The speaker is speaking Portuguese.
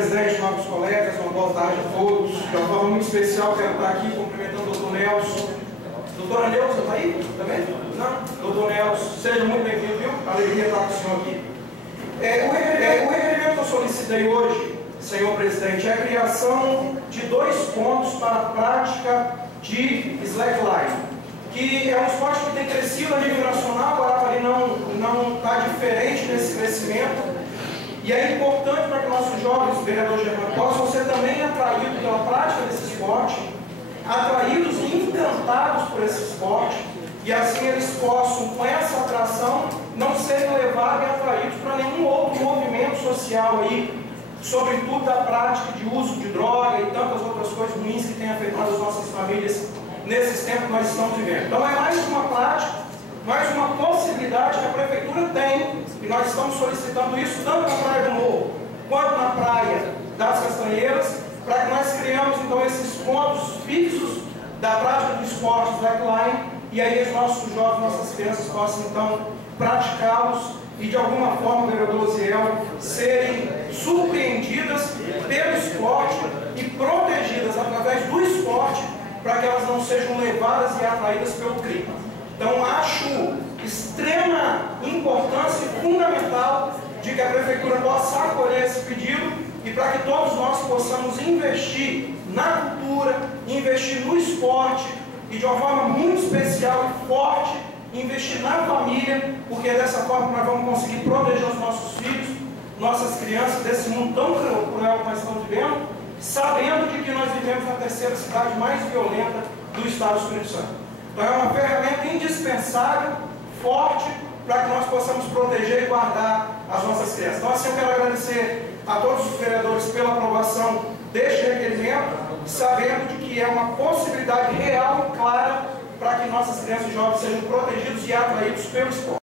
Presidente, novos colegas, uma boa tarde a todos. De uma forma muito especial, quero estar aqui cumprimentando o doutor Nelson. Doutora Neuza, está aí também? Não? Doutor Nelson, seja muito bem-vindo, viu? Alegria estar com o senhor aqui. O requerimento que eu solicitei hoje, senhor presidente, é a criação de 2 pontos para a prática de slackline, que é um esporte que tem crescido a nível nacional. O Guarapari não está diferente nesse crescimento. E é importante para que nossos jovens, vereador Germano, possam ser também atraídos pela prática desse esporte, atraídos e encantados por esse esporte, e assim eles possam, com essa atração, não serem levados e atraídos para nenhum outro movimento social aí, sobretudo da prática de uso de droga e tantas outras coisas ruins que têm afetado as nossas famílias nesses tempos que nós estamos vivendo. Então é mais uma prática, mais uma possibilidade que a Prefeitura tem, e nós estamos solicitando isso tanto na Praia do Morro, quanto na Praia das Castanheiras, para que nós criamos então esses pontos fixos da prática do esporte slackline, e aí os nossos jovens, nossas crianças possam então praticá-los e de alguma forma, vereador Ziel, serem surpreendidas pelo esporte e protegidas através do esporte, para que elas não sejam levadas e atraídas pelo crime. Então, acho extrema importância e fundamental de que a Prefeitura possa acolher esse pedido e para que todos nós possamos investir na cultura, investir no esporte e de uma forma muito especial e forte, investir na família, porque dessa forma nós vamos conseguir proteger os nossos filhos, nossas crianças desse mundo tão cruel que nós estamos vivendo, sabendo de que nós vivemos na terceira cidade mais violenta do estado do Espírito Santo. Então é uma ferramenta indispensável, forte, para que nós possamos proteger e guardar as nossas crianças. Então assim eu quero agradecer a todos os vereadores pela aprovação deste requerimento, sabendo de que é uma possibilidade real e clara para que nossas crianças e jovens sejam protegidos e atraídos pelo esporte.